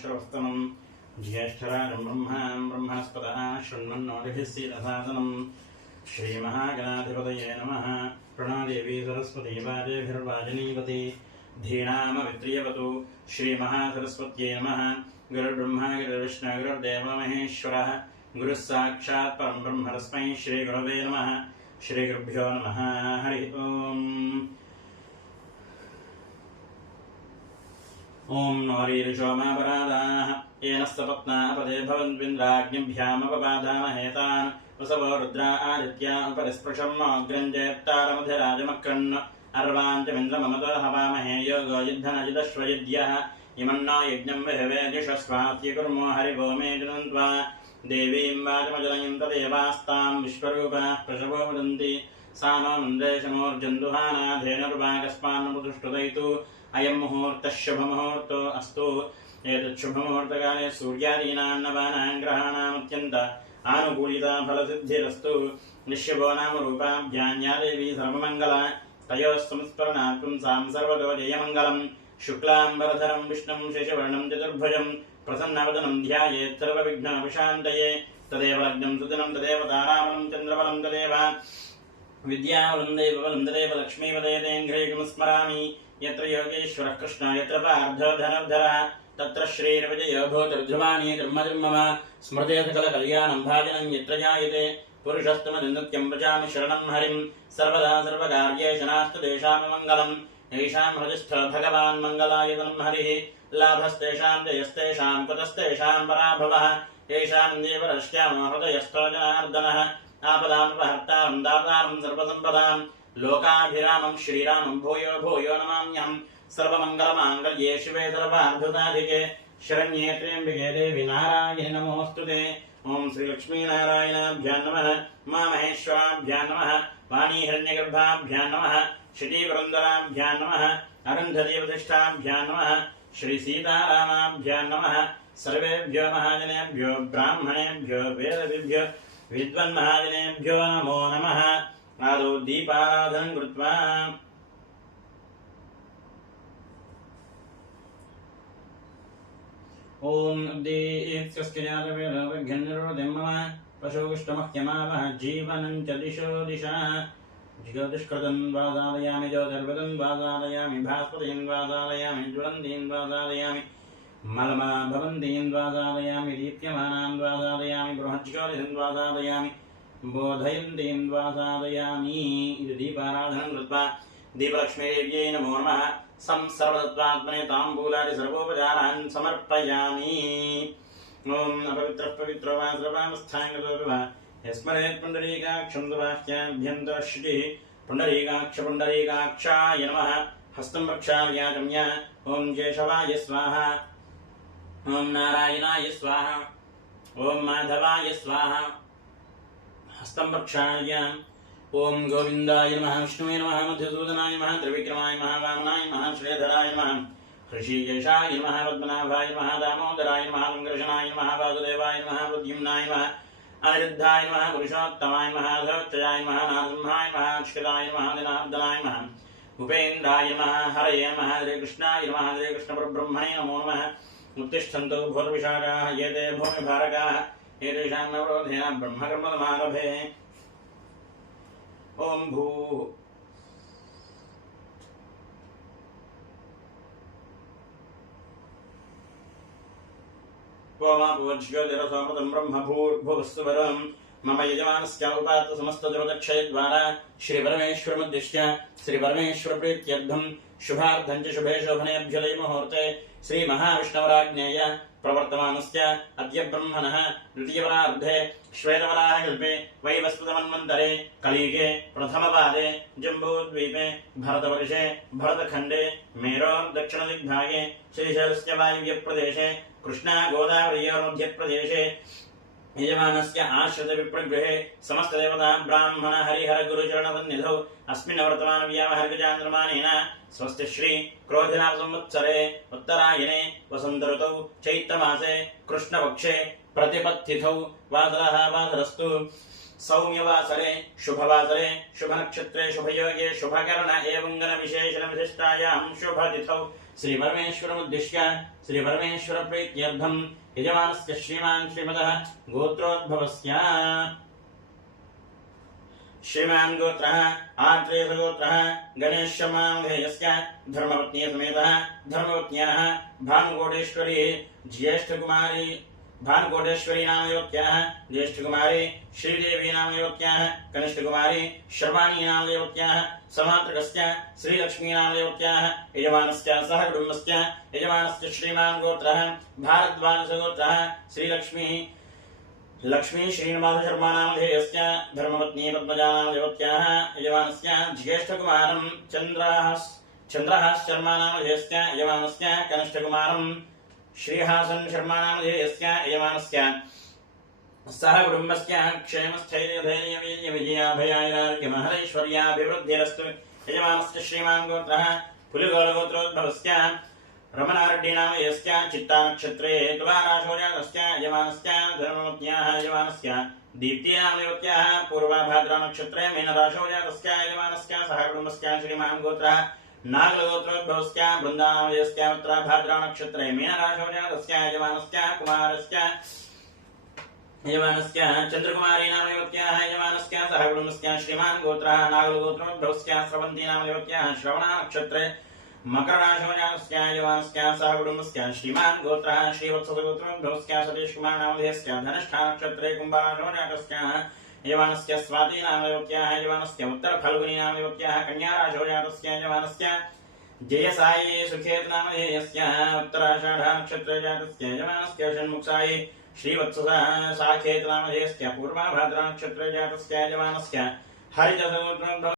श्रवस्तमं ज्येष्ठराजं ब्रह्मणस्पतः शृण्वन्नोतिभिस्सीदसादनं श्रीमहागणाधिपतये नमः। प्रणदेवी सरस्वती वाजेभिर्वाजनीवती धीनामवित्रियवतु श्रीमहासरस्वत्यै नमः। गुरुर्ब्रह्मा गुरुर्विष्णु गुरुर्देवो महेश्वरः गुरुः साक्षात् परं ब्रह्म तस्मै श्रीगुरवे नमः। श्रीगुरुभ्यो नमः। हरि ओम्। ओं नौरीरिषोमापराधाः येन सपत्नाः पदे भवन्विन्द्राग्निभ्यामपबाधामहेतान् वसवो रुद्रा आदित्या उपरिस्पृशन्नोऽग्रञ्जेत्तारमधिराजमक्रन् अर्वाञ्चमिन्द्रममतो हवामहे योगो युद्धनजिदश्वयुध्यः इमन्नो यज्ञं विहवेदिषस्वात्यकुर्मो हरिवो मे जनन्त्वा देवीं वाचमजलयं तदेवास्तां विश्वरूपाः प्रशवो वदन्ति सा नो मन्देशमूर्जन्दुहानाधेनुर्वाकस्मान्मुदुष्टुदयितु अयं मुहूर्तः शुभमुहूर्तो अस्तु। एतत् शुभमुहूर्तकाले सूर्यादीनां नवानां ग्रहाणामत्यन्त आनुकूलिता फलसिद्धिरस्तु। निश्यभो नाम रूपाभ्यां या देवी सर्वमङ्गला तयोः संस्मरणात् पुंसां सर्वतो जयमङ्गलम्। शुक्लाम्बरधरं विष्णुं शेषवर्णं चतुर्भुजं प्रसन्नवदनं ध्यायेत् सर्वविघ्नोपशान्तये। तदेव लग्नं सुदिनं तदेव ताराबलं चन्द्रबलं तदेव विद्याबलं दैवबलं तदेव लक्ष्मीपदेतेऽङ्घ्रेकं स्मरामि। यत्र योगेश्वरः कृष्णो यत्र पार्थो धनुर्धरः तत्र श्रीर्विजयो भूतिर्ध्रुवाणि धर्मधर्मः स्मृते सकलकल्याणं भाजनं यत्र जायते पुरुषस्तमनित्यं व्रजामि शरणं हरिं सर्वदा सर्वकार्येषु नास्तु तेषाममङ्गलम्। येषां हृदिस्थो भगवान् मङ्गलायतनं हरिः लाभस्तेषां जयस्तेषां कुतस्तेषां पराभवः। येषां देवरश्यामो हृदयस्थो जनार्दनः आपदामपहर्तारं दातारं सर्वसम्पदां लोकाभिरामं श्रीरामं भूयो भूयो नमाम्यहम्। सर्वमङ्गलमाङ्गल्ये शिवे सर्वार्धसाधिके शरण्ये त्र्यम्बिके देवी नारायणे नमोऽस्तुते। ओं श्रीलक्ष्मीनारायणाभ्यां नमः। उमामहेश्वराभ्यां नमः। वाणीहिरण्यगर्भाभ्यां नमः। श्रीपुरन्दराभ्यां नमः। अरुन्धतीवतिष्ठाभ्यां नमः। श्रीसीतारामाभ्यां नमः। सर्वेभ्यो महाजनेभ्यो ब्राह्मणेभ्यो वेदविभ्यो विद्वन्महाजनेभ्यो नमो नमः। आदौ दीपाराधनं कृत्वा ओं दीप्स्यस्किजातवेदविघ्ननिरोधं मम पशुष्टमह्यमावः जीवनं च दिशो दिशः। ज्योतिष्कृतं वादालयामि ज्योतिर्वदं वादालयामि भास्पतिं वादालयामि ज्वलन्तीं वादालयामि मलमा भवन्तीं वादालयामि दीप्यमानां वादालयामि बृहज्योतिषं वादालयामि बोधयन्तीं वादालयामि। इति दीपाराधनं कृत्वा दीपलक्ष्मीदेव्यै नमो नमः। सर्वतत्त्वात्मने ताम्बूलादि सर्वोपचारान् समर्पयामि। ओं अपवित्रः पवित्रो वा सर्वावस्थाङ्गतो वा यस्मरेत् पुण्डरीकाक्षं सुबाह्याभ्यन्तरश्रुतिः पुण्डरीकाक्ष पुण्डरीकाक्षाय नमः। हस्तं प्रक्षाल्यागम्य ओं केशवाय स्वाहा ओं नारायणाय स्वाहा ओं माधवाय स्वाहा। हस्तं प्रक्षाल्य ओं गोविन्दाय नमः। विष्णुवे नमः। मधुसूदनाय नमः। त्रिविक्रमाय नमः। वामनाय नमः। श्रीधराय नमः। ऋषिकेशाय नमः। पद्मनाभाय नमः। दामोदराय नमः। लङ्कृष्णाय नमः। वासुदेवाय नमः। प्रद्युम्नाय नमः। अनिरुद्धाय नमः। पुरुषोत्तमाय नमः। अधोक्षजाय नमः। नारसिंहाय नमः। अक्षिताय नमः। जनार्दनाय नमः। उपेन्द्राय नमः। हरये नमः। श्रीकृष्णाय नमः। श्रीकृष्णपरब्रह्मणे नमो नमः। उत्तिष्ठन्तु भूतविशाखाः ये ते भूमिभारकाः एतेषां नवरोधेन ब्रह्मकर्ममारभे। ओं भूः ओमापूज्योतिरसोमतं ब्रह्म भूर्भुवस्सुवरं मम यजमानस्य उपात्त समस्तदुर्दक्षयद्वारा श्रीपरमेश्वरमुद्दिश्य श्रीपरमेश्वरप्रीत्यर्थं शुभार्थं च शुभे शोभनेभ्यो मुहूर्ते श्रीमहाविष्णुराज्ञेय प्रवर्तमानस्य अद्य ब्रह्मणः द्वितीयपरार्धे श्वेतवराहकल्पे वैवस्वतमन्वन्तरे कलियुगे प्रथमपादे जम्बूद्वीपे भरतवर्षे भरतखण्डे मेरोर्दक्षिणदिग्भागे श्रीशैलस्य वायव्यप्रदेशे कृष्णागोदावरीयोर्मध्यप्रदेशे यजमानस्य आश्रितविप्रगृहे समस्तदेवता ब्राह्मण हरिहर गुरुचरणसन्निधौ अस्मिन् वर्तमानव्यावहारिकचान्द्रमानेन स्वस्ति श्री क्रोधिनाम संवत्सरे उत्तरायणे वसन्तऋतौ चैत्रमासे कृष्णपक्षे प्रतिपत्तिथौ वासरः वासरस्तु सौम्यवासरे शुभवासरे शुभनक्षत्रे शुभयोगे शुभकर्ण एवं विशेषणविशिष्टायां शुभतिथौ श्रीपरमेश्वरमुद्दिश्य श्रीपरमेश्वरप्रीत्यर्थं यजमानस्य श्रीमान् श्रीमतः गोत्रोद्भवस्य श्रीमान् गोत्रः आत्रेयगोत्रः गणेशशर्माधेयस्य धर्मपत्नी समेतः धर्मपत्न्याः भानुकोटेश्वरी ज्येष्ठकुमारी भानुकोटेश्वरी नाम युवत्याः ज्येष्ठकुमारी श्रीदेवी नाम युवत्याः कनिष्ठकुमारी शर्वाणी नाम युवत्याः समात्रकस्य श्रीलक्ष्मी नाम युवत्याः यजमानस्य सह कुटुम्बस्य यजमानस्य श्रीमान् गोत्रः भारद्वाजगोत्रः श्रीलक्ष्मी लक्ष्मी श्रीनिवास शर्मा नाम धेयस्य धर्मपत्नी पद्मजा नाम युवत्याः यजमानस्य ज्येष्ठकुमारं चन्द्रहास शर्मा नाम धेयस्य यजमानस्य कनिष्ठकुमारं श्रीहासन शर्मा नाम धेयस्य यजमानस्य सह कुटुम्बस्य क्षेमस्थैर्यधैर्यविजयाभयारोग्यमहरैश्वर्याभिवृद्धिरस्तु यजमानस्य श्रीमान् गोत्रः पुलिगोलगोत्रोद्भवस्य रमणारेड्डी नाम यस्य चित्ता नक्षत्रे तुलाराशो जातस्य यजमानस्य धर्मपत्न्याः यजमानस्य दीप्ति नाम युवत्याः पूर्वाभाद्रा नक्षत्रे मीनराशो जातस्य यजमानस्य सह कुटुम्बस्य श्रीमान् गोत्रः नागलगोत्रोद्भवस्य बृन्दा नाम यस्य उत्तराभाद्रा नक्षत्रे मीनराशो जातस्य यजमानस्य कुमारस्य यजमानस्य चंद्रकुमारी नाम युवत्याः यजमानस्य सह कुटुम्बस्य श्रीमान् गोत्रः नागलगोत्रोद्भवस्य स्रवन्ती नाम युवत्याः श्रवणा नक्षत्रे मकरराशो जातस्य यजमानस्य सह कुटुम्बस्य श्रीमान् गोत्रः श्रीवत्सगोत्रोद्भवस्य सतीश कुमार नाम धेयस्य धनिष्ठा नक्षत्रे कुम्भराशो जातस्य यजमानस्य स्वाति नाम युवत्याः यजमानस्य उत्तर फल्गुनी नाम युवत्याः कन्याराशो जातस्य यजमानस्य जयसाई सुखेत नाम धेयस्य उत्तराषाढा नक्षत्रे जातस्य यजमानस्य षण्मुखसाई श्रीवत्सदा साखेत नाम धेयस्य पूर्वाभाद्रा नक्षत्रे जातस्य यजमानस्य हरिजसगोत्रोद्भवस्य